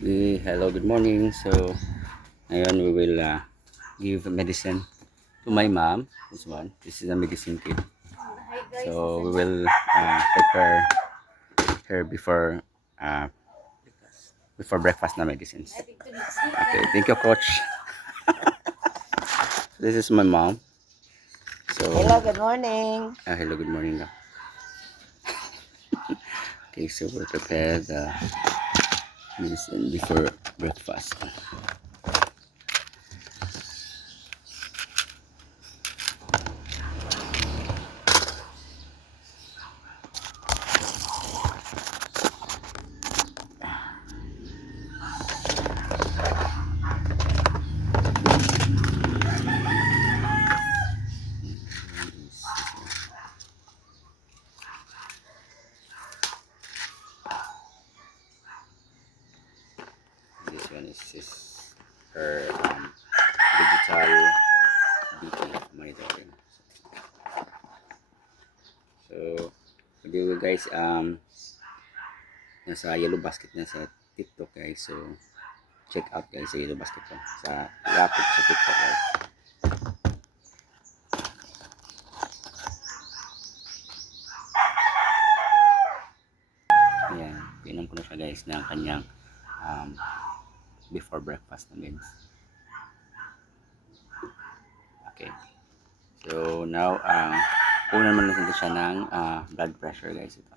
Hello, good morning. So, ngayon we will give medicine to my mom. This one. This is a medicine kit. So, we will prepare her before breakfast na medicines. Okay, thank you, coach. This is my mom. So, Hello, good morning. hello, good morning. Okay, so we'll prepare the medicine before breakfast. This one is her digital BP monitoring. So, pwede ko guys, nasa yellow basket na sa TikTok guys. So, check out guys sa yellow basket ko. Lapit sa TikTok guys. Ayan, pinom ko na siya guys ng kanyang before breakfast na meds. Okay. So, now, kunan mo natin siya ng blood pressure guys. Ito.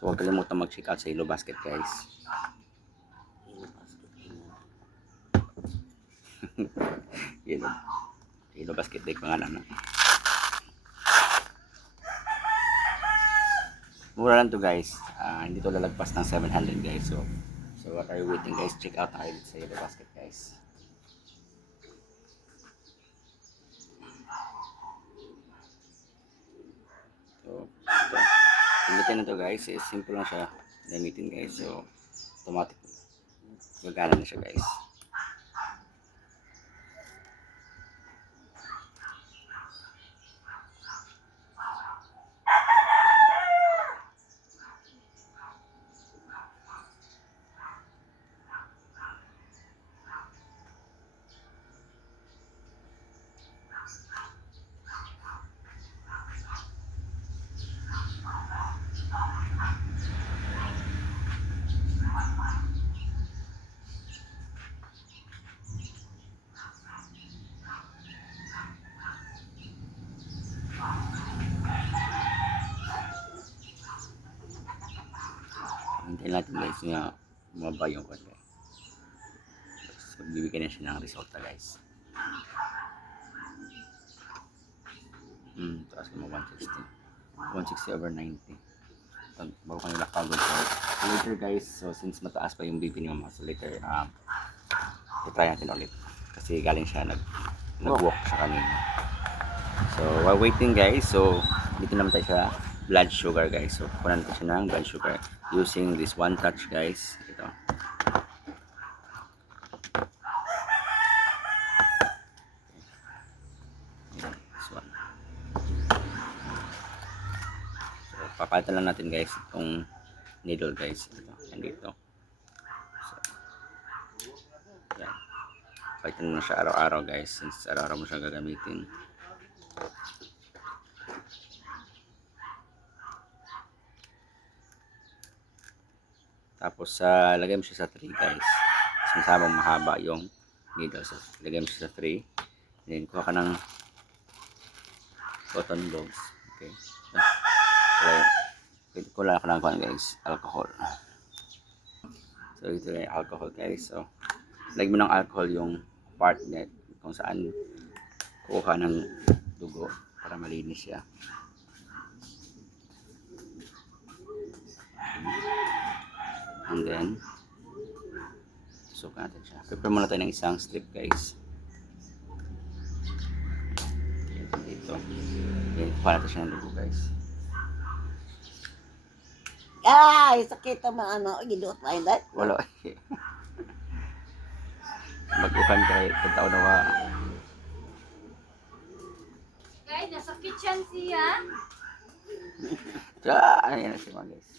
So, huwag kalimutan mag-check out sa yellow basket guys. yellow basket like pangalan na. Mura lang to guys. Hindi to lalagpas ng 700 guys. So what are you waiting guys? Check out tayo sa yellow basket guys. So, ito. Gamitin na to guys. Simple lang siya gamitin guys. So, automatic. Gagana na siya guys. Hintayin natin guys na bumaba yung kanya. So, bibigyan na siya ng resulta guys. Taas mo 160. 160 over 90. Bago kanila kagod. So, later guys, so since mataas pa yung BP ni mama, so later, try natin ulit. Kasi galing siya nag-walk siya kanina. So, while waiting guys, so dito naman tayo sa blood sugar guys. So, kunan ko siya ng blood sugar using this one touch guys. Ito. This one. So, papalitan lang natin guys itong needle guys. Ito, nandito. So, yan. Palitan mo na siya araw-araw guys since araw-araw mo siya gagamitin. Tapos lagay mo siya sa 3 guys. Sinasabang mahaba yung needle. So, lagay mo siya sa 3. Then kuha ka ng cotton balls. Okay. So, pwede ko lang ako ng guys, alcohol. So ito yung alcohol guys. So, lagay mo ng alcohol yung part net kung saan kuha ng dugo para malinis siya. And then, suka natin siya. Prepare muna tayo ng isang strip guys. Dito. Okay, kuha natin siya ng dugo guys. Ay, sakit ang mga ano, giduot pa yun. Wala. Mag-ukan kayo. Pagtaon na wa. Guys, nasa kitchen siya. Ayan na si mga guys.